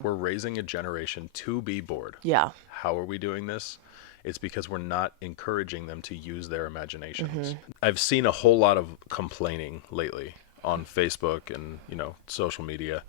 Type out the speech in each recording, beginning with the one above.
We're raising a generation to be bored. Yeah. How are we doing this? It's because we're not encouraging them to use their imaginations. I've seen a whole lot of complaining lately on Facebook and, social media.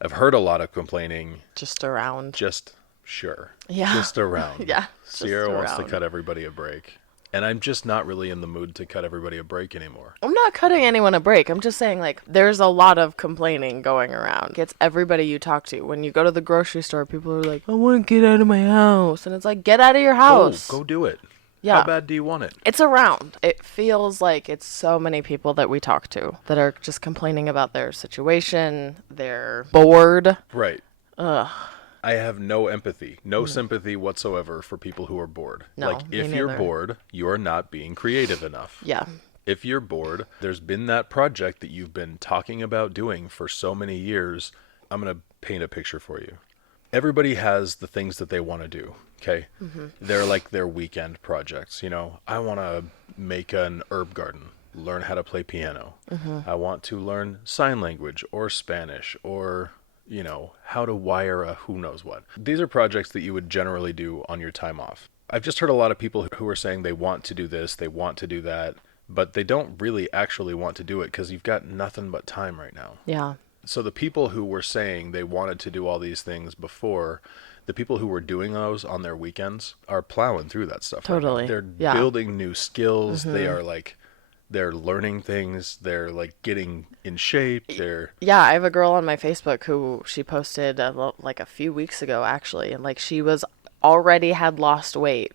I've heard a lot of complaining Just around. just sure. Yeah. Just around. Yeah. Just Sierra wants to around. cut everybody a break. And I'm just not really in the mood to cut everybody a break anymore. I'm not cutting anyone a break. I'm just saying, like, there's a lot of complaining going around. It's everybody you talk to. When you go to the grocery store, people are like, I want to get out of my house. And it's like, get out of your house. Go do it. Yeah. How bad do you want it? It's around. It feels like it's so many people that we talk to that are just complaining about their situation. They're bored. Right. Ugh. I have no empathy, no sympathy whatsoever for people who are bored. No, like, me if you're neither. bored, you are not being creative enough. Yeah. If you're bored, there's been that project that you've been talking about doing for so many years. I'm going to paint a picture for you. Everybody has the things that they want to do, okay? They're like their weekend projects. I want to make an herb garden, learn how to play piano. I want to learn sign language or Spanish or how to wire a who knows what. These are projects that you would generally do on your time off. I've just heard a lot of people who are saying they want to do this, they want to do that, but they don't really actually want to do it because you've got nothing but time right now. Yeah. So the people who were saying they wanted to do all these things before, the people who were doing those on their weekends are plowing through that stuff. Totally. Right now. They're Yeah. building new skills. They are they're learning things. They're like getting in shape. Yeah, I have a girl on my Facebook who she posted like a few weeks ago actually, and like she was already had lost weight,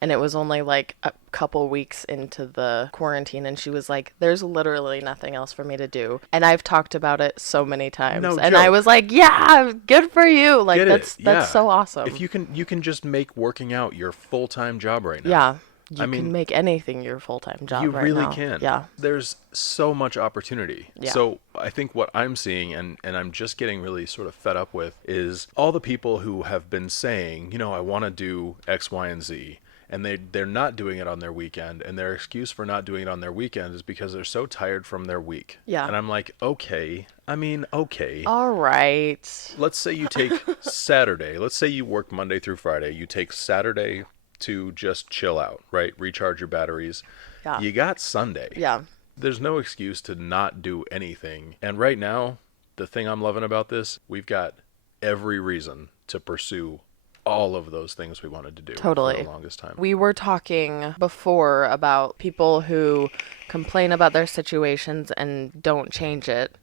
and it was only like a couple weeks into the quarantine, and she was like, there's literally nothing else for me to do. And I've talked about it so many times. No And I joke. was like, yeah, good for you. Like Get that's it. that's Yeah. so awesome. If you can just make working out your full-time job right now. Yeah. You I mean, can make anything your full-time job you right really now. can. Yeah. There's so much opportunity. Yeah. So I think what I'm seeing and I'm just getting really sort of fed up with is all the people who have been saying, I want to do X, Y, and Z. And they're not doing it on their weekend. And their excuse for not doing it on their weekend is because they're so tired from their week. Yeah. And I'm like, okay. Okay. All right. Let's say you take Saturday. Let's say you work Monday through Friday. You take Saturday to just chill out, right? Recharge your batteries. Yeah. You got Sunday. Yeah. There's no excuse to not do anything. And right now, the thing I'm loving about this, we've got every reason to pursue all of those things we wanted to do Totally. for the longest time. We were talking before about people who complain about their situations and don't change it.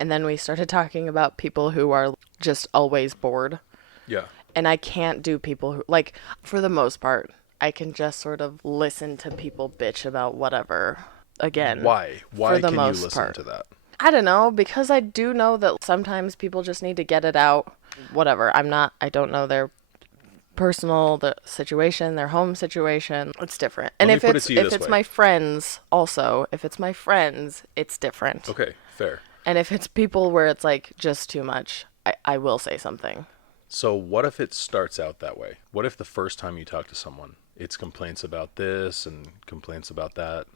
And then we started talking about people who are just always bored. Yeah. And I can't do people who, like, for the most part, I can just sort of listen to people bitch about whatever again. Why? for Why the can you most listen part. to that? I don't know, because I do know that sometimes people just need to get it out. Whatever. I don't know their the situation, their home situation. It's different. And Let me if put it it's to you if this it's way. my friends also, if it's my friends, it's different. Okay, fair. And if it's people where it's like just too much, I will say something. So what if it starts out that way? What if the first time you talk to someone, it's complaints about this and complaints about that?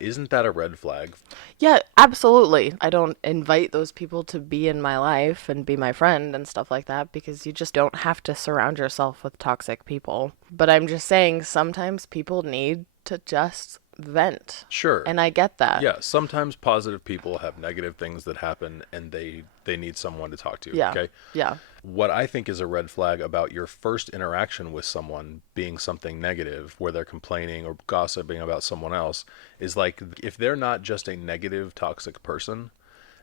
Isn't that a red flag? Yeah, absolutely. I don't invite those people to be in my life and be my friend and stuff like that because you just don't have to surround yourself with toxic people. But I'm just saying sometimes people need to just vent. Sure. And I get that. Yeah, sometimes positive people have negative things that happen and they need someone to talk to. Yeah. Okay. Yeah. What I think is a red flag about your first interaction with someone being something negative, where they're complaining or gossiping about someone else, is like if they're not just a negative, toxic person,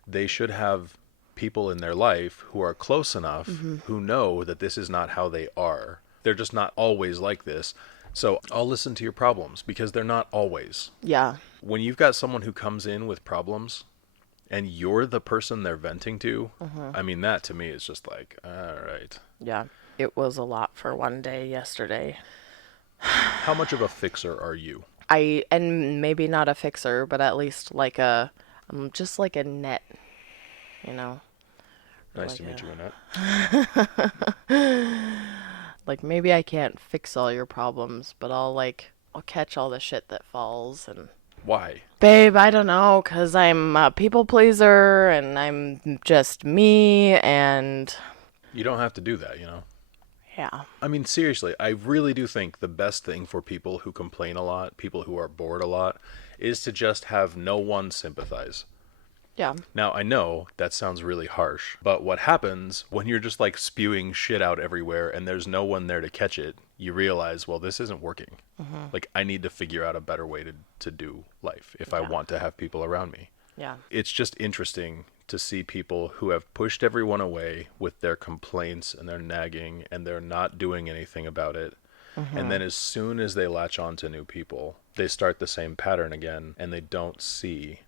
they should have people in their life who are close enough who know that this is not how they are. They're just not always like this. So I'll listen to your problems because they're not always. Yeah. When you've got someone who comes in with problems and you're the person they're venting to, I mean, that to me is just like, all right. Yeah. It was a lot for one day yesterday. How much of a fixer are you? And maybe not a fixer, but at least like just like a net, you know? Nice Like to meet a- you, Annette. Like maybe I can't fix all your problems, but I'll catch all the shit that falls and Why? babe, I don't know, 'cause I'm a people pleaser and I'm just me and You don't have to do that, Yeah. I mean, seriously, I really do think the best thing for people who complain a lot, people who are bored a lot, is to just have no one sympathize. Yeah. Now, I know that sounds really harsh, but what happens when you're just like spewing shit out everywhere and there's no one there to catch it, you realize, well, this isn't working. Like, I need to figure out a better way to do life if I Yeah. want to have people around me. Yeah. It's just interesting to see people who have pushed everyone away with their complaints and their nagging and they're not doing anything about it. And then as soon as they latch on to new people, they start the same pattern again and they don't see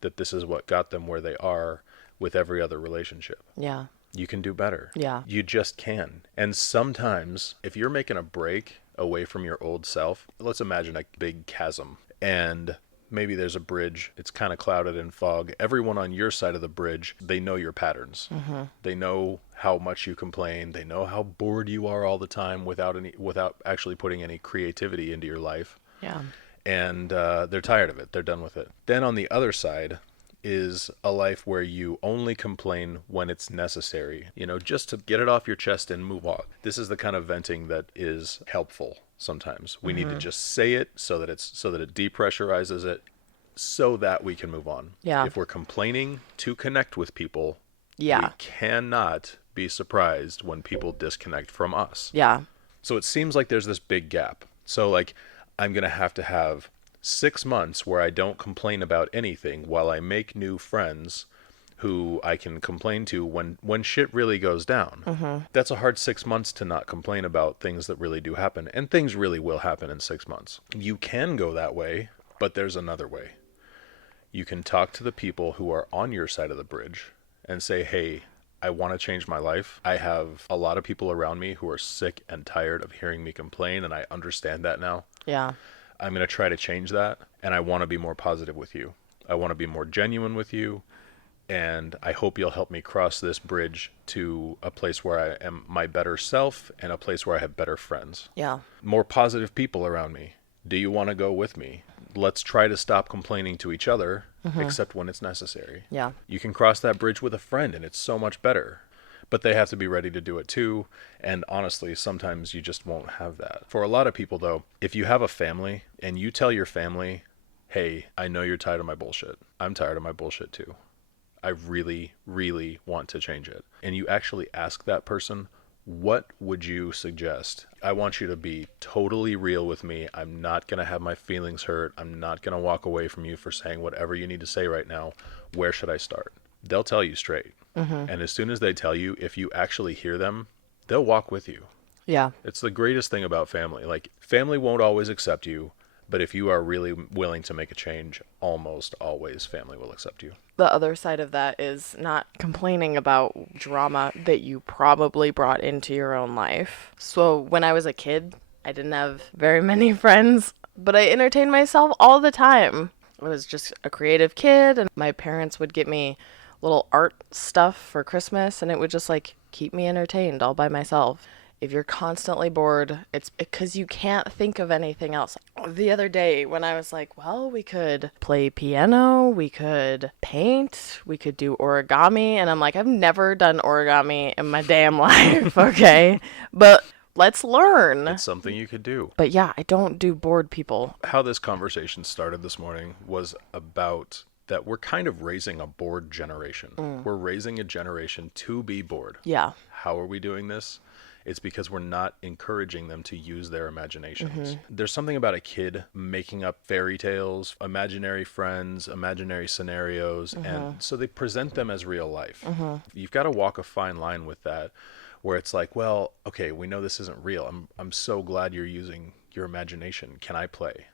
that this is what got them where they are with every other relationship. Yeah. You can do better. Yeah. You just can. And sometimes, if you're making a break away from your old self, let's imagine a big chasm and maybe there's a bridge. It's kind of clouded in fog. Everyone on your side of the bridge, they know your patterns. They know how much you complain. They know how bored you are all the time without actually putting any creativity into your life. Yeah. And they're tired of it. They're done with it. Then on the other side is a life where you only complain when it's necessary, just to get it off your chest and move on. This is the kind of venting that is helpful sometimes. We need to just say it so that it depressurizes it so that we can move on. Yeah. If we're complaining to connect with people, Yeah. we cannot be surprised when people disconnect from us. Yeah. So it seems like there's this big gap. So like I'm going to have 6 months where I don't complain about anything while I make new friends who I can complain to when shit really goes down. That's a hard 6 months to not complain about things that really do happen. And things really will happen in 6 months. You can go that way, but there's another way. You can talk to the people who are on your side of the bridge and say, hey, I want to change my life. I have a lot of people around me who are sick and tired of hearing me complain, and I understand that now. Yeah. I'm going to try to change that, and I want to be more positive with you. I want to be more genuine with you, and I hope you'll help me cross this bridge to a place where I am my better self and a place where I have better friends. Yeah. More positive people around me. Do you want to go with me? Let's try to stop complaining to each other, except when it's necessary. Yeah. You can cross that bridge with a friend, and it's so much better. But they have to be ready to do it too. And honestly, sometimes you just won't have that. For a lot of people, though, if you have a family and you tell your family, hey, I know you're tired of my bullshit. I'm tired of my bullshit too. I really, really want to change it. And you actually ask that person, what would you suggest? I want you to be totally real with me. I'm not going to have my feelings hurt. I'm not going to walk away from you for saying whatever you need to say right now. Where should I start? They'll tell you straight. And as soon as they tell you, if you actually hear them, they'll walk with you. Yeah. It's the greatest thing about family. Like, family won't always accept you, but if you are really willing to make a change, almost always family will accept you. The other side of that is not complaining about drama that you probably brought into your own life. So when I was a kid, I didn't have very many friends, but I entertained myself all the time. I was just a creative kid, and my parents would get me little art stuff for Christmas, and it would just like keep me entertained all by myself. If you're constantly bored, it's because you can't think of anything else. The other day when I was like, well, we could play piano, we could paint, we could do origami, and I'm like, I've never done origami in my damn life, okay? But let's learn. It's something you could do. But yeah, I don't do bored people. How this conversation started this morning was about that we're kind of raising a bored generation. We're raising a generation to be bored. Yeah. How are we doing this? It's because we're not encouraging them to use their imaginations. There's something about a kid making up fairy tales, imaginary friends, imaginary scenarios, and so they present them as real life. You've got to walk a fine line with that, where it's like, well, okay, we know this isn't real. I'm so glad you're using your imagination. Can I play?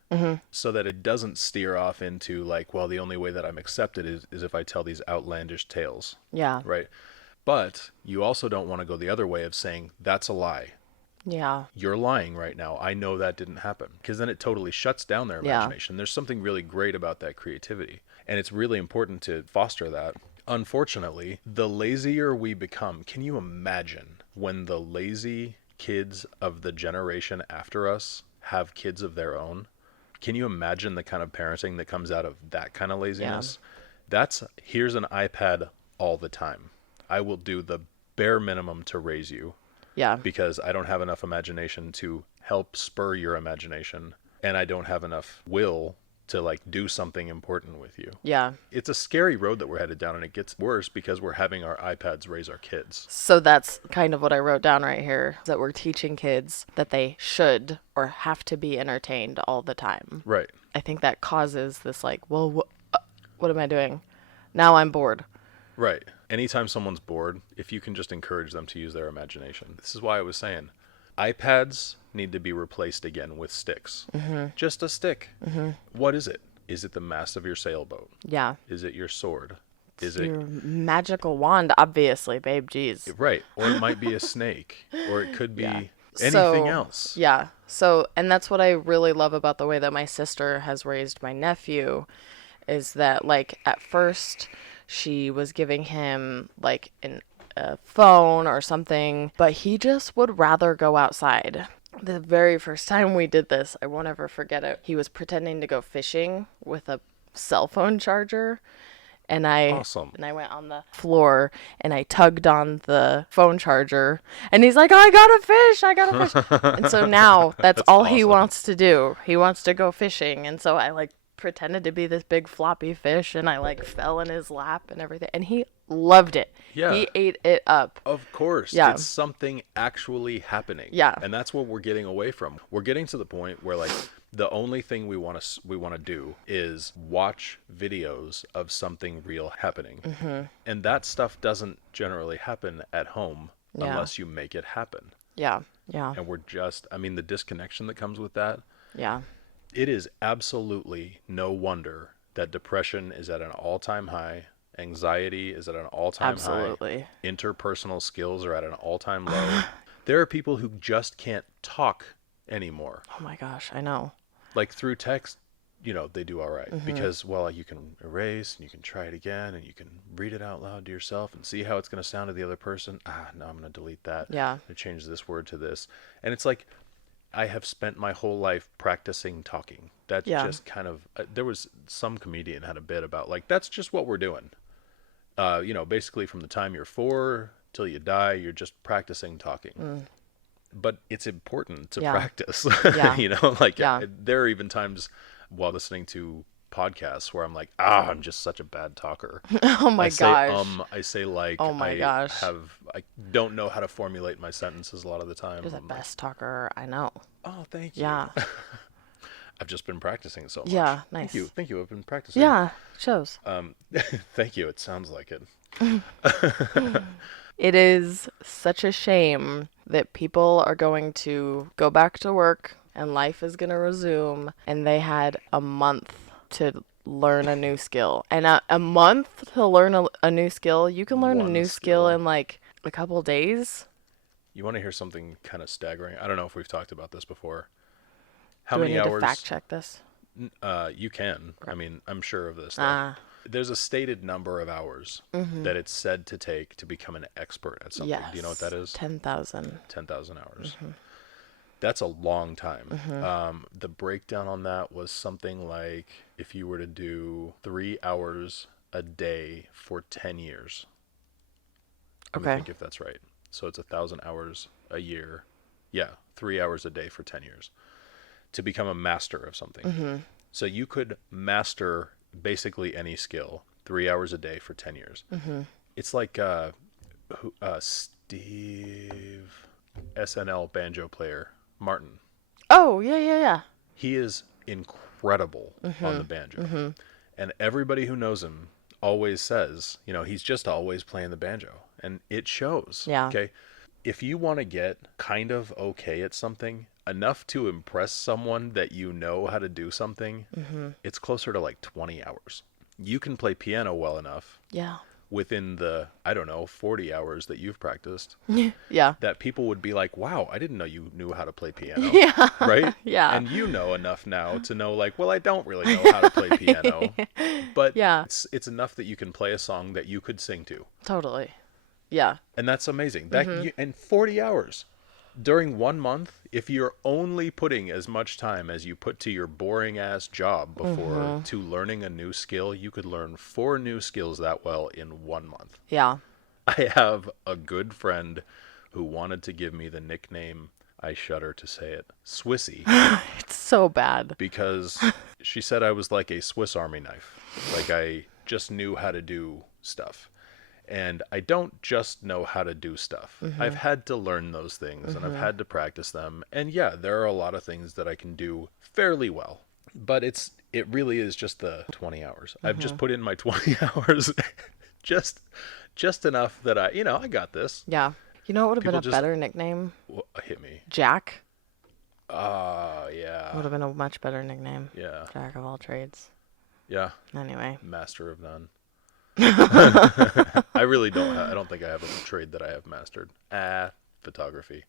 So that it doesn't steer off into like, well, the only way that I'm accepted is if I tell these outlandish tales, Yeah. right? But you also don't want to go the other way of saying, that's a lie. Yeah. You're lying right now. I know that didn't happen. Because then it totally shuts down their Yeah. imagination. There's something really great about that creativity. And it's really important to foster that. Unfortunately, the lazier we become, can you imagine when the lazy kids of the generation after us have kids of their own? Can you imagine the kind of parenting that comes out of that kind of laziness? That's, here's an iPad all the time. I will do the bare minimum to raise you Yeah. because I don't have enough imagination to help spur your imagination, and I don't have enough will to like do something important with you. Yeah. It's a scary road that we're headed down, and it gets worse because we're having our iPads raise our kids. So that's kind of what I wrote down right here, that we're teaching kids that they should or have to be entertained all the time. Right. I think that causes this like, well, what am I doing? Now I'm bored. Right. Anytime someone's bored, if you can just encourage them to use their imagination. This is why I was saying iPads need to be replaced again with sticks. Just a stick. What is it? Is it the mast of your sailboat? Yeah. Is it your sword? Is Your it magical wand, obviously, babe. Jeez. right? Or it might be a snake, or it could be Yeah. anything So, else. Yeah. So, and that's what I really love about the way that my sister has raised my nephew, is that like at first she was giving him like a phone or something, but he just would rather go outside. The very first time we did this, I won't ever forget it. He was pretending to go fishing with a cell phone charger. And Awesome. I went on the floor and I tugged on the phone charger and he's like, I got a fish, I got a fish. And so now that's all he awesome. wants to do. He wants to go fishing. And so I like pretended to be this big floppy fish and I like fell in his lap and everything. And he loved it. Yeah. He ate it up. Of course. Yeah. It's something actually happening. Yeah. And that's what we're getting away from. We're getting to the point where like the only thing we want to do is watch videos of something real happening. And that stuff doesn't generally happen at home Yeah. unless you make it happen. Yeah. Yeah. And I mean the disconnection that comes with that, Yeah. it is absolutely no wonder that depression is at an all-time high, anxiety is at an all-time Absolutely. high, interpersonal skills are at an all-time low. There are people who just can't talk anymore. Oh my gosh, I know. Like through text, they do all right because, well, you can erase and you can try it again and you can read it out loud to yourself and see how it's going to sound to the other person. No, I'm going to delete that. Yeah. I'm going to change this word to this. And it's like, I have spent my whole life practicing talking. That's Yeah. just kind of, there was some comedian had a bit about like, that's just what we're doing. Basically from the time you're 4 till you die, you're just practicing talking. But it's important to Yeah. practice. Yeah. Yeah. There are even times while listening to podcasts where I'm like, I'm just such a bad talker. Oh my I say, gosh. I say like, Oh my gosh. I don't know how to formulate my sentences a lot of the time. You're the I'm like, best talker I know. oh, thank you. Yeah. I've just been practicing so much. Yeah, Thank nice. Thank you. I've been practicing. Yeah, shows. Thank you. It sounds like it. It is such a shame that people are going to go back to work and life is going to resume and they had a month to learn a new skill. And a month to learn a new skill, you can learn a One new skill. skill in like a couple days. You want to hear something kind of staggering? I don't know if we've talked about this before. How Do I many need hours? to fact check this? You can. I mean, I'm sure of this. Though. Ah, There's a stated number of hours that it's said to take to become an expert at something. yes. Do you know what that is? 10,000. 10,000 hours. That's a long time. The breakdown on that was something like if you were to do 3 hours a day for 10 years. Let me Okay. think if that's right. So it's 1,000 hours a year. Yeah, 3 hours a day for 10 years to become a master of something. So you could master basically any skill 3 hours a day for 10 years. It's like Steve, SNL banjo player, Martin. Oh, yeah, yeah, yeah. He is incredible on the banjo. And everybody who knows him always says, he's just always playing the banjo. And it shows. Yeah. Okay. If you want to get kind of okay at something, enough to impress someone that you know how to do something, it's closer to like 20 hours. You can play piano well enough Yeah. within the, 40 hours that you've practiced Yeah. that people would be like, wow, I didn't know you knew how to play piano. Yeah. Right? Yeah. And you know enough now to know like, well, I don't really know how to play piano. But Yeah. it's enough that you can play a song that you could sing to. Totally. Yeah. And that's amazing. And 40 hours during 1 month, if you're only putting as much time as you put to your boring ass job before to learning a new skill, you could learn 4 new skills that well in 1 month. Yeah. I have a good friend who wanted to give me the nickname, I shudder to say it, Swissy, It's so bad. because she said I was like a Swiss Army knife. Like I just knew how to do stuff. And I don't just know how to do stuff. I've had to learn those things and I've had to practice them. And yeah, there are a lot of things that I can do fairly well. But it really is just the 20 hours. I've just put in my 20 hours just enough that I got this. Yeah. You know what would have been People a just- better nickname? Hit me. Jack. Yeah. Would have been a much better nickname. Yeah. Jack of all trades. Yeah. Anyway. Master of none. I really don't. I don't think I have a trade that I have mastered. Photography.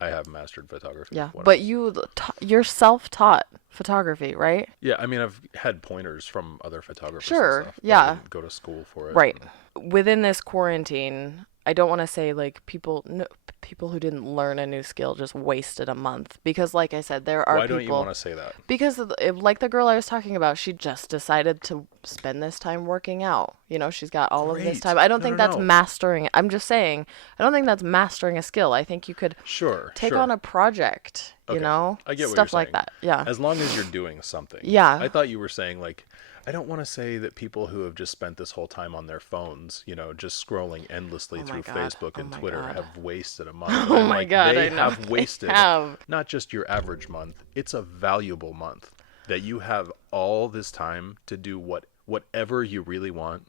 I have mastered photography. Yeah. What But else? you're self-taught photography, right? Yeah, I mean, I've had pointers from other photographers. Sure, And stuff, but yeah. I didn't go to school for it. Right. Within this quarantine, I don't want to say like people who didn't learn a new skill just wasted a month, because like I said, there are Why people. don't you want to say that? Because like the girl I was talking about, she just decided to spend this time working out. She's got all of this Great. time. I don't No, think no, that's no. mastering. I'm just saying, I don't think that's mastering a skill. I think you could Sure. take sure. on a project, Okay. I get what stuff you're like saying. that. Yeah. As long as you're doing something. Yeah. I thought you were saying like, I don't want to say that people who have just spent this whole time on their phones, just scrolling endlessly Oh my through God. Facebook Oh and my Twitter God. have wasted a month. Oh I'm my like, God, they I know. have They wasted have. not just your average month. It's a valuable month that you have all this time to do whatever you really want.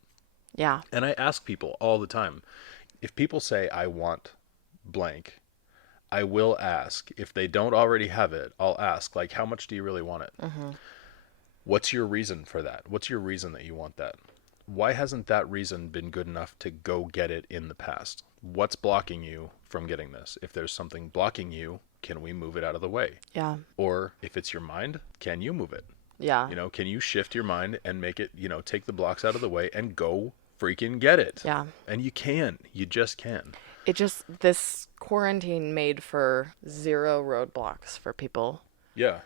Yeah. And I ask people all the time, if people say I want blank, I will ask. If they don't already have it, I'll ask, like, how much do you really want it? What's your reason for that? What's your reason that you want that? Why hasn't that reason been good enough to go get it in the past? What's blocking you from getting this? If there's something blocking you, can we move it out of the way? Yeah. Or if it's your mind, can you move it? Yeah. Can you shift your mind and make it, take the blocks out of the way and go freaking get it? Yeah. And you can. You just can. This quarantine made for 0 roadblocks for people. Yeah.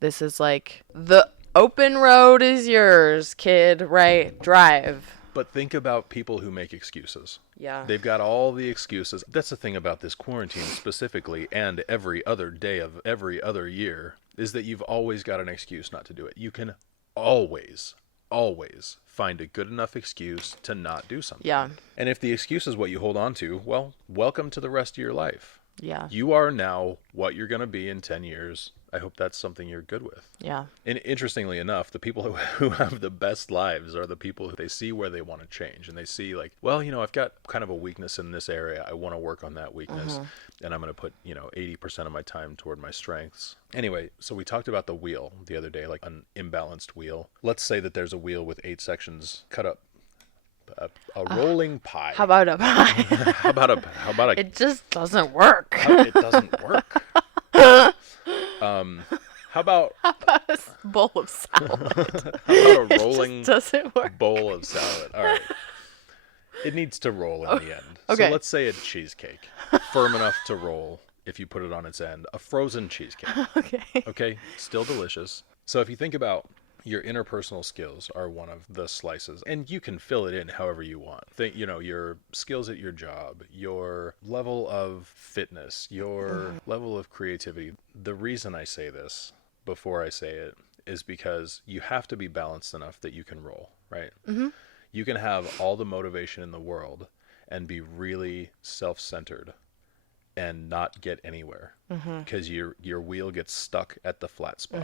This is like the open road is yours, kid, right? Drive. But think about people who make excuses. Yeah. They've got all the excuses. That's the thing about this quarantine specifically, and every other day of every other year, is that you've always got an excuse not to do it. You can always find a good enough excuse to not do something. Yeah. And if the excuse is what you hold on to, well, welcome to the rest of your life. Yeah. You are now what you're going to be in 10 years. I hope that's something you're good with. Yeah. And interestingly enough, the people who have the best lives are the people who they see where they want to change. And they see like, well, I've got kind of a weakness in this area. I want to work on that weakness. And I'm going to put, 80% of my time toward my strengths. Anyway, so we talked about the wheel the other day, like an imbalanced wheel. Let's say that there's a wheel with 8 sections cut up. A rolling pie. How about a pie? How about a It just doesn't work. it doesn't work. How about A bowl of salad. a rolling Doesn't work. bowl of salad? All right. It needs to roll in the end. Okay. So let's say a cheesecake, firm enough to roll if you put it on its end. A frozen cheesecake. Okay. Okay, still delicious. So if you think about your interpersonal skills are one of the slices, and you can fill it in however you want. Think, your skills at your job, your level of fitness, your level of creativity. The reason I say this before I say it is because you have to be balanced enough that you can roll, right? Mm-hmm. You can have all the motivation in the world and be really self-centered and not get anywhere because your wheel gets stuck at the flat spot.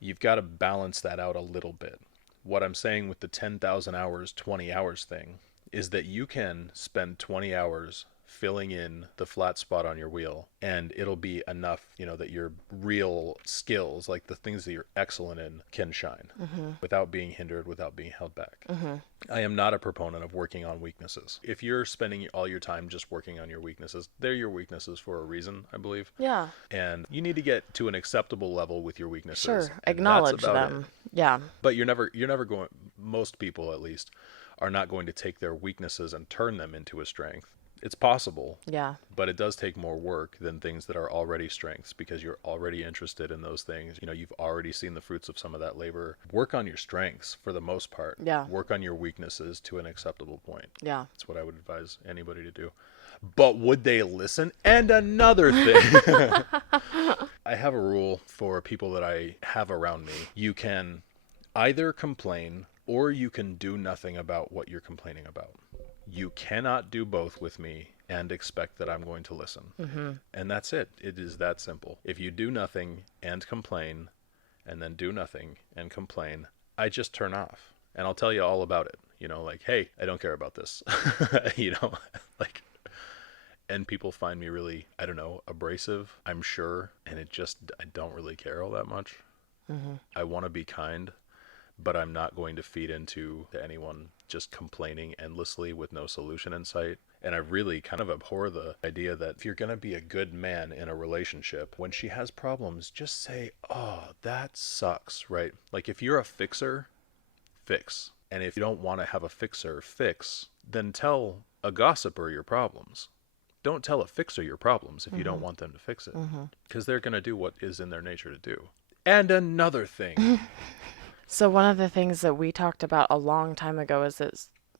You've got to balance that out a little bit. What I'm saying with the 10,000 hours, 20 hours thing is that you can spend 20 hours filling in the flat spot on your wheel, and it'll be enough, that your real skills, like the things that you're excellent in, can shine without being hindered, without being held back. I am not a proponent of working on weaknesses. If you're spending all your time just working on your weaknesses, they're your weaknesses for a reason, I believe. Yeah. And you need to get to an acceptable level with your weaknesses. Sure. and that's Acknowledge about them. it. Yeah. But you're never going, most people at least, are not going to take their weaknesses and turn them into a strength. It's possible, Yeah. but it does take more work than things that are already strengths because you're already interested in those things. You know, you've already seen the fruits of some of that labor. Work on your strengths for the most part. Yeah. Work on your weaknesses to an acceptable point. Yeah. That's what I would advise anybody to do. But would they listen? And another thing, I have a rule for people that I have around me. You can either complain or you can do nothing about what you're complaining about. You cannot do both with me and expect that I'm going to listen. And that's it. It is that simple. If you do nothing and complain, and then do nothing and complain, I just turn off. And I'll tell you all about it. You know, like, hey, I don't care about this. You know, like, and people find me really, I don't know, abrasive, I'm sure. And I don't really care all that much. I want to be kind, but I'm not going to feed into anyone just complaining endlessly with no solution in sight. And I really kind of abhor the idea that if you're going to be a good man in a relationship, when she has problems, just say, oh, that sucks, right? Like if you're a fixer, fix. And if you don't want to have a fixer fix, then tell a gossiper your problems. Don't tell a fixer your problems if you don't want them to fix it. Because they're going to do what is in their nature to do. And another thing. So one of the things that we talked about a long time ago is that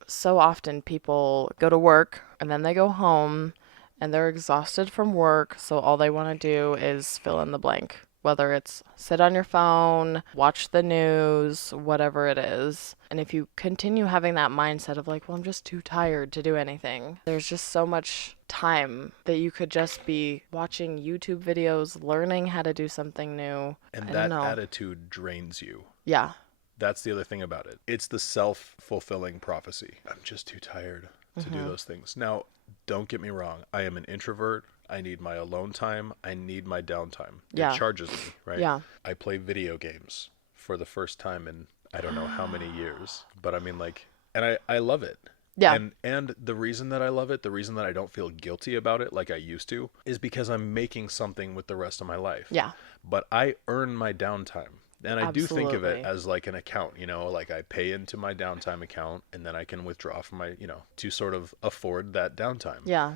so often people go to work and then they go home and they're exhausted from work. So all they want to do is fill in the blank, whether it's sit on your phone, watch the news, whatever it is. And if you continue having that mindset of like, well, I'm just too tired to do anything, there's just so much time that you could just be watching YouTube videos, learning how to do something new. And I that don't know. attitude drains you. Yeah. That's the other thing about it. It's the self-fulfilling prophecy. I'm just too tired to do those things. Now, don't get me wrong. I am an introvert. I need my alone time. I need my downtime. Yeah. It charges me, right? Yeah. I play video games for the first time in I don't know how many years. But I mean, like, and I love it. Yeah. And the reason that I love it, the reason that I don't feel guilty about it like I used to, is because I'm making something with the rest of my life. Yeah. But I earn my downtime. And I do think of it Absolutely. as like an account, you know, like I pay into my downtime account and then I can withdraw from my, you know, to sort of afford that downtime. Yeah.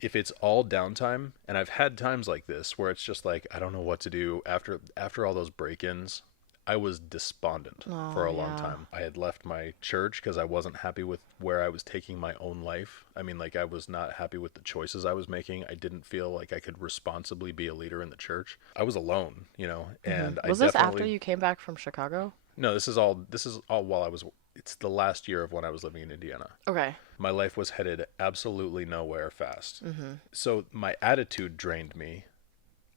If it's all downtime, and I've had times like this where it's just like, I don't know what to do after all those break-ins. I was despondent for a long yeah. time. I had left my church because I wasn't happy with where I was taking my own life. I mean, like I was not happy with the choices I was making. I didn't feel like I could responsibly be a leader in the church. I was alone, you know, and Was I this definitely... after you came back from Chicago? No, this is all while I was... It's the last year of when I was living in Indiana. Okay. My life was headed absolutely nowhere fast. So my attitude drained me,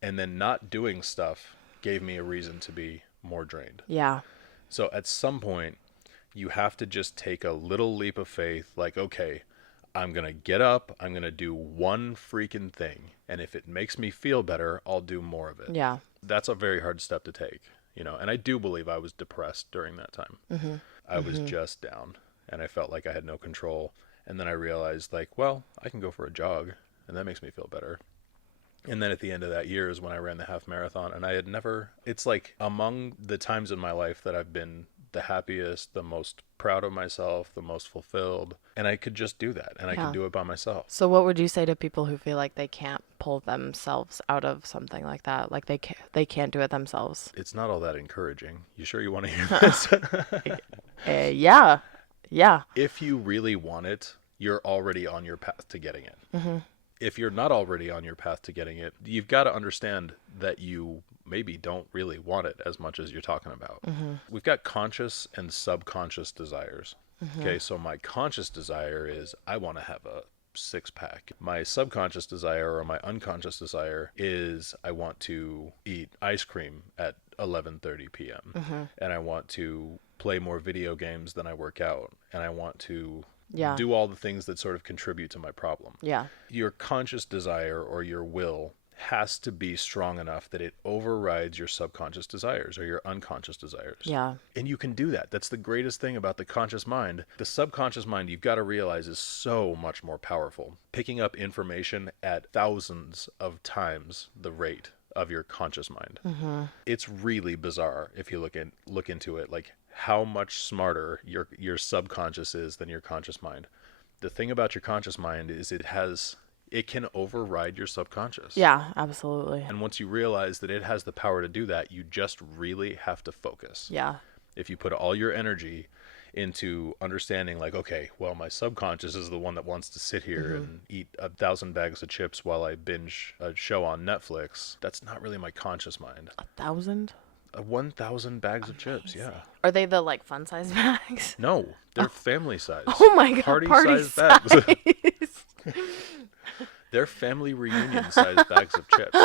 and then not doing stuff gave me a reason to be more drained. Yeah. So at some point, you have to just take a little leap of faith, like, okay, I'm going to get up, I'm going to do one freaking thing, and if it makes me feel better, I'll do more of it. Yeah. That's a very hard step to take, you know, and I do believe I was depressed during that time. I was just down, and I felt like I had no control, and then I realized, like, well, I can go for a jog, and that makes me feel better. And then at the end of that year is when I ran the half marathon, and I had never, it's like among the times in my life that I've been the happiest, the most proud of myself, the most fulfilled, and I could just do that, and I Yeah. could do it by myself. So what would you say to people who feel like they can't pull themselves out of something like that? Like they can't do it themselves? It's not all that encouraging. You sure you want to hear this? Yeah. Yeah. If you really want it, you're already on your path to getting it. If you're not already on your path to getting it, you've got to understand that you maybe don't really want it as much as you're talking about. We've got conscious and subconscious desires. Okay, so my conscious desire is I want to have a six-pack. My subconscious desire or my unconscious desire is I want to eat ice cream at 11:30 p.m. And I want to play more video games than I work out. And I want to Yeah. do all the things that sort of contribute to my problem. Yeah. Your conscious desire or your will has to be strong enough that it overrides your subconscious desires or your unconscious desires. Yeah. And you can do that. That's the greatest thing about the conscious mind. The subconscious mind, you've got to realize, is so much more powerful. Picking up information at thousands of times the rate of your conscious mind. It's really bizarre if you look into it, like how much smarter your subconscious is than your conscious mind. The thing about your conscious mind is it can override your subconscious. Yeah, absolutely. And once you realize that it has the power to do that, you just really have to focus. Yeah. If you put all your energy into understanding like, okay, well, my subconscious is the one that wants to sit here and eat 1,000 bags of chips while I binge a show on Netflix, that's not really my conscious mind. 1,000? 1,000 bags of chips, yeah. Are they the like fun size bags? No, they're family size. Oh my god, party size size. bags. They're family reunion size bags of chips.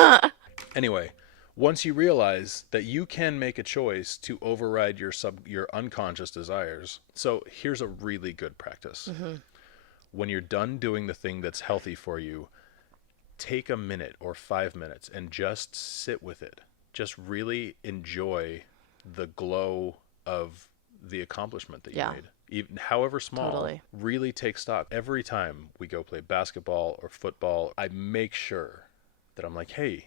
Anyway, once you realize that you can make a choice to override your unconscious desires. So here's a really good practice. When you're done doing the thing that's healthy for you, take a minute or 5 minutes and just sit with it. Just really enjoy the glow of the accomplishment that you made. Even however small, Totally. really take stock. Every time we go play basketball or football, I make sure that I'm like, hey,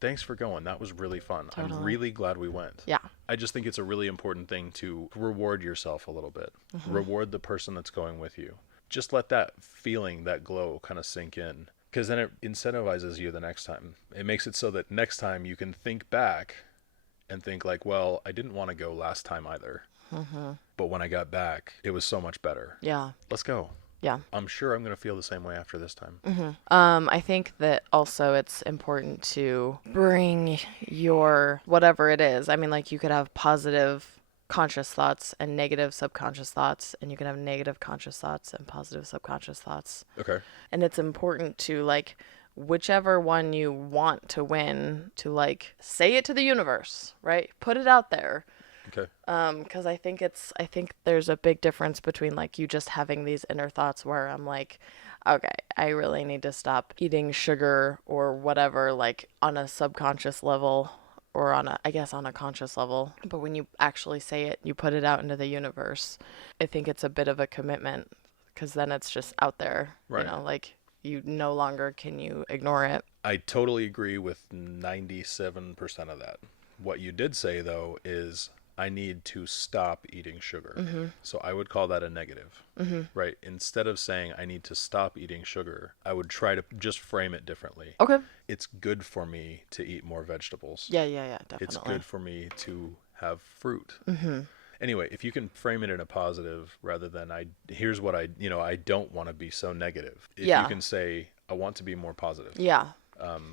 thanks for going. That was really fun. Totally. I'm really glad we went. Yeah. I just think it's a really important thing to reward yourself a little bit. Reward the person that's going with you. Just let that feeling, that glow kind of sink in. Because then it incentivizes you the next time. It makes it so that next time you can think back and think like, well, I didn't want to go last time either. But when I got back, it was so much better. Yeah. Let's go. Yeah. I'm sure I'm going to feel the same way after this time. I think that also it's important to bring your whatever it is. I mean, like you could have positive conscious thoughts and negative subconscious thoughts, and you can have negative conscious thoughts and positive subconscious thoughts. Okay. And it's important to like whichever one you want to win, to like say it to the universe, right? Put it out there. Okay. Because I think there's a big difference between like you just having these inner thoughts where I'm like, okay, I really need to stop eating sugar or whatever, like on a subconscious level or on a conscious level. But when you actually say it, you put it out into the universe. I think it's a bit of a commitment because then it's just out there, Right. you know, like you no longer can you ignore it. I totally agree with 97% of that. What you did say, though, is I need to stop eating sugar. So I would call that a negative, right? Instead of saying I need to stop eating sugar, I would try to just frame it differently. Okay. It's good for me to eat more vegetables. Yeah, definitely. It's good for me to have fruit. Anyway, if you can frame it in a positive rather than here's what I don't want to be so negative. If you can say, I want to be more positive. Yeah.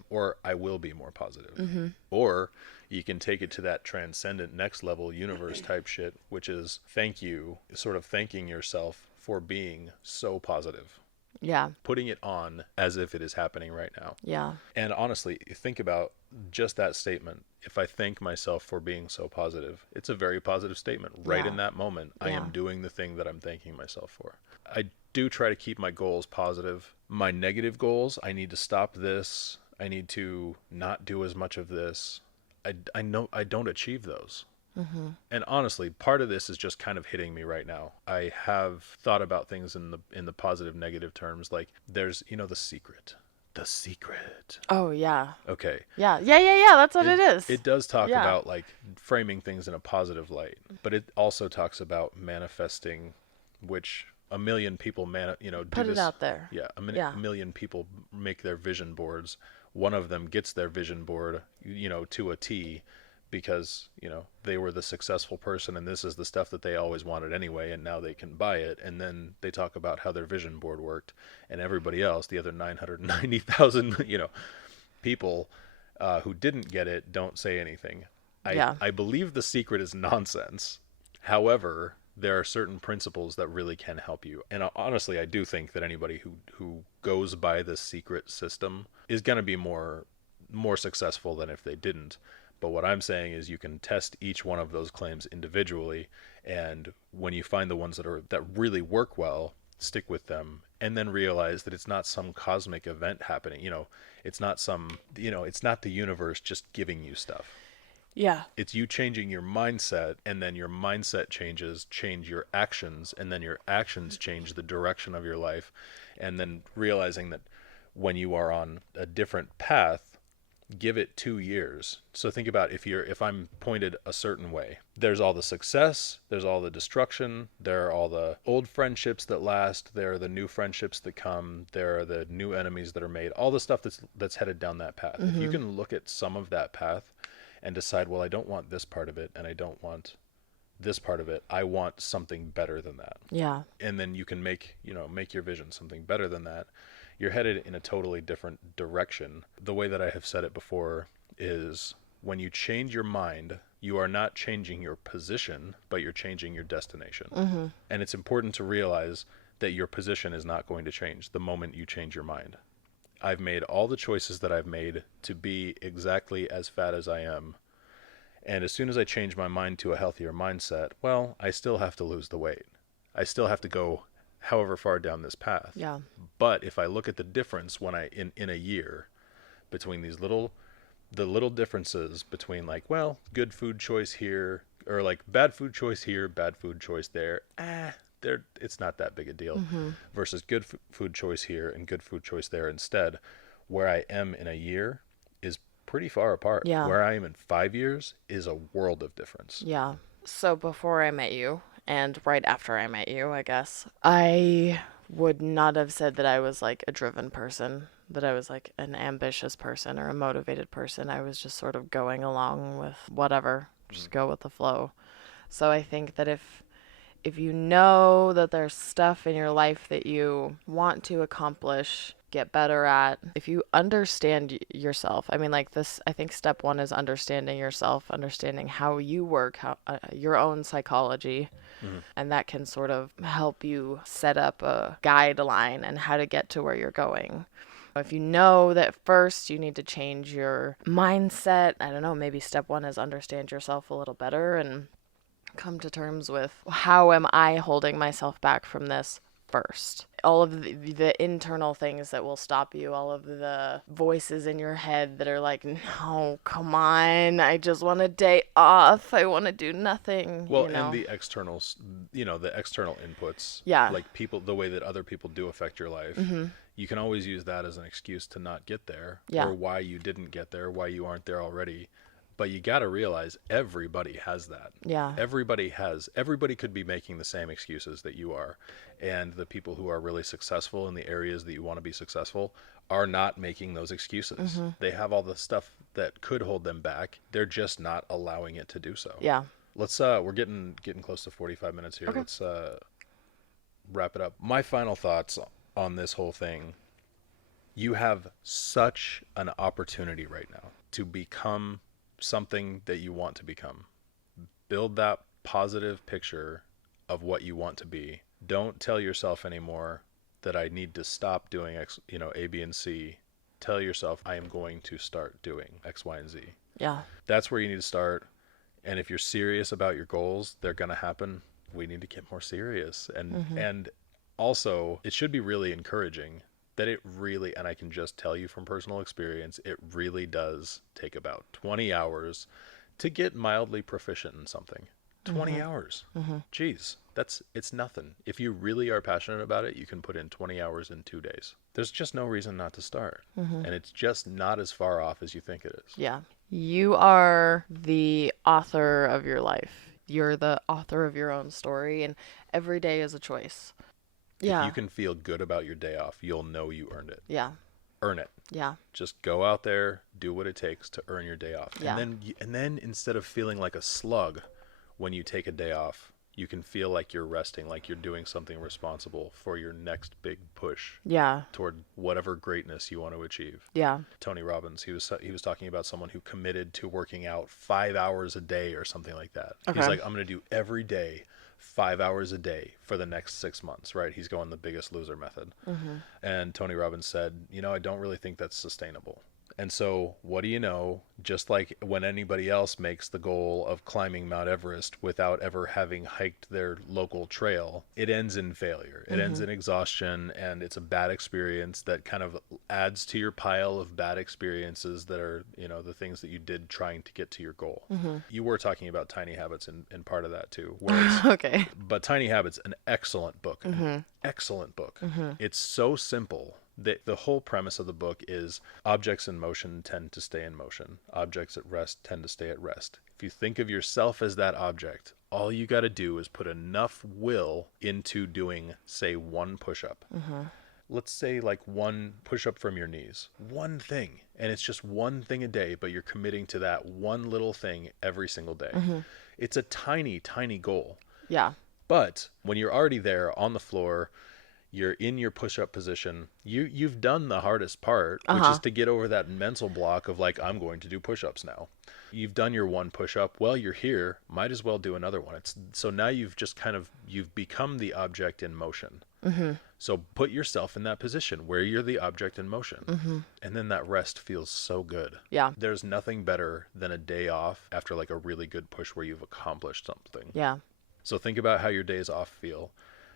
Or I will be more positive. Or you can take it to that transcendent next level universe type shit, which is sort of thanking yourself for being so positive. Yeah. Putting it on as if it is happening right now. Yeah. And honestly, think about just that statement. If I thank myself for being so positive, it's a very positive statement. Right in that moment, I am doing the thing that I'm thanking myself for. I do try to keep my goals positive. My negative goals, I need to stop this. I need to not do as much of this. I know I don't achieve those. And honestly, part of this is just kind of hitting me right now. I have thought about things in the positive negative terms, like there's the secret. The secret. Oh yeah. Okay. Yeah. That's what it is. It does talk about like framing things in a positive light, but it also talks about manifesting, which a million people do Put this. It out there. Yeah, a million people make their vision boards. One of them gets their vision board, to a T, because they were the successful person and this is the stuff that they always wanted anyway, and now they can buy it. And then they talk about how their vision board worked, and everybody else, the other 990,000 people who didn't get it, don't say anything. I believe the secret is nonsense. However, there are certain principles that really can help you. And honestly, I do think that anybody who goes by the secret system is going to be more successful than if they didn't. But what I'm saying is you can test each one of those claims individually, and when you find the ones that really work well, stick with them, and then realize that it's not some cosmic event happening. It's not it's not the universe just giving you stuff. Yeah. It's you changing your mindset, and then your mindset change your actions, and then your actions change the direction of your life, and then realizing that when you are on a different path, give it 2 years. So think about if I'm pointed a certain way, there's all the success, there's all the destruction, there are all the old friendships that last, there are the new friendships that come, there are the new enemies that are made, all the stuff that's headed down that path. If you can look at some of that path and decide, well, I don't want this part of it and I don't want this part of it, I want something better than that. Yeah. And then you can make your vision something better than that. You're headed in a totally different direction. The way that I have said it before is when you change your mind, you are not changing your position, but you're changing your destination. And it's important to realize that your position is not going to change the moment you change your mind. I've made all the choices that I've made to be exactly as fat as I am. And as soon as I change my mind to a healthier mindset, well, I still have to lose the weight. I still have to go however far down this path. Yeah. But if I look at the difference when in a year between the little differences between like, well, good food choice here, or like bad food choice here, bad food choice there, it's not that big a deal, versus good food choice here and good food choice there instead, where I am in a year is pretty far apart. Yeah. Where I am in 5 years is a world of difference. Yeah. So before I met you, and right after I met you, I guess, I would not have said that I was like a driven person, that I was like an ambitious person or a motivated person. I was just sort of going along with whatever, just go with the flow. So I think that if you know that there's stuff in your life that you want to accomplish, get better at, if you understand yourself, I mean, like this, I think step one is understanding yourself, understanding how you work, how your own psychology, and that can sort of help you set up a guideline and how to get to where you're going. If you know that first you need to change your mindset, I don't know, maybe step one is understand yourself a little better and come to terms with how am I holding myself back from this first. All of the internal things that will stop you, all of the voices in your head that are like, no, come on, I just want a day off. I want to do nothing. Well, you know? and the externals, the external inputs, Yeah. like people, the way that other people do affect your life, you can always use that as an excuse to not get there, Yeah. or why you didn't get there, why you aren't there already. But you got to realize everybody has that. Yeah. Everybody could be making the same excuses that you are. And the people who are really successful in the areas that you want to be successful are not making those excuses. They have all the stuff that could hold them back. They're just not allowing it to do so. Yeah. Let's we're getting close to 45 minutes here. Okay. Let's wrap it up. My final thoughts on this whole thing. You have such an opportunity right now to become something that you want to become. Build that positive picture of what you want to be. Don't tell yourself anymore that I need to stop doing X, A, B, and C. Tell yourself I am going to start doing X, Y, and Z. Yeah. That's where you need to start. And if you're serious about your goals, they're going to happen. We need to get more serious. And also, it should be really encouraging that it really, and I can just tell you from personal experience, it really does take about 20 hours to get mildly proficient in something. 20 hours. Jeez, it's nothing. If you really are passionate about it, you can put in 20 hours in 2 days. There's just no reason not to start. And it's just not as far off as you think it is. Yeah. You are the author of your life. You're the author of your own story, and every day is a choice. Yeah. If you can feel good about your day off, you'll know you earned it. Yeah. Earn it. Yeah. Just go out there, do what it takes to earn your day off. Yeah. And then instead of feeling like a slug when you take a day off, you can feel like you're resting, like you're doing something responsible for your next big push Yeah. toward whatever greatness you want to achieve. Yeah. Tony Robbins, he was talking about someone who committed to working out 5 hours a day or something like that. Okay. He's like, I'm going to do every day 5 hours a day for the next 6 months, right? He's going the Biggest Loser method. And Tony Robbins said, I don't really think that's sustainable. And so what do you know? Just like when anybody else makes the goal of climbing Mount Everest without ever having hiked their local trail, it ends in failure. It ends in exhaustion, and it's a bad experience that kind of adds to your pile of bad experiences that are, the things that you did trying to get to your goal. You were talking about Tiny Habits in part of that too. Okay. But Tiny Habits, an excellent book. Excellent book. It's so simple, The whole premise of the book is objects in motion tend to stay in motion. Objects at rest tend to stay at rest. If you think of yourself as that object, all you got to do is put enough will into doing, say, one push-up. Let's say like one push-up from your knees. One thing. And it's just one thing a day, but you're committing to that one little thing every single day. It's a tiny, tiny goal. Yeah. But when you're already there on the floor, you're in your push-up position, you've done the hardest part, which is to get over that mental block of like, I'm going to do push-ups now. You've done your one push-up. Well, you're here. Might as well do another one. So now you've just you've become the object in motion. So put yourself in that position where you're the object in motion. And then that rest feels so good. Yeah. There's nothing better than a day off after like a really good push where you've accomplished something. Yeah. So think about how your days off feel.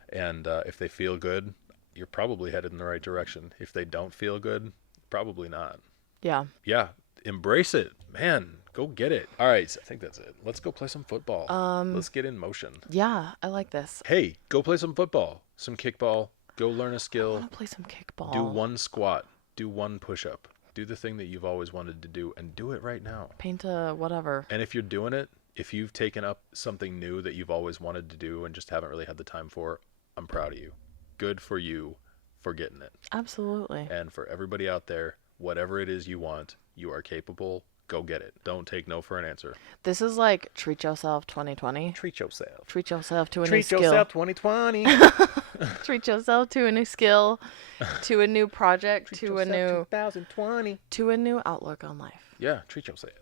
And if they feel good, you're probably headed in the right direction. If they don't feel good, probably not. Yeah. Yeah. Embrace it. Man, go get it. All right. I think that's it. Let's go play some football. Let's get in motion. Yeah. I like this. Hey, go play some football, some kickball. Go learn a I skill. want to play some kickball. Do one squat. Do one push-up. Do the thing that you've always wanted to do and do it right now. Paint a whatever. And if you're doing it, if you've taken up something new that you've always wanted to do and just haven't really had the time for, I'm proud of you. Good for you for getting it. Absolutely. And for everybody out there, whatever it is you want, you are capable. Go get it. Don't take no for an answer. This is like treat yourself 2020. Treat yourself. Treat yourself to a new Treat skill. yourself 2020. Treat yourself to a new skill, to a new project, to a new 2020. to a new outlook on life. Yeah, treat yourself.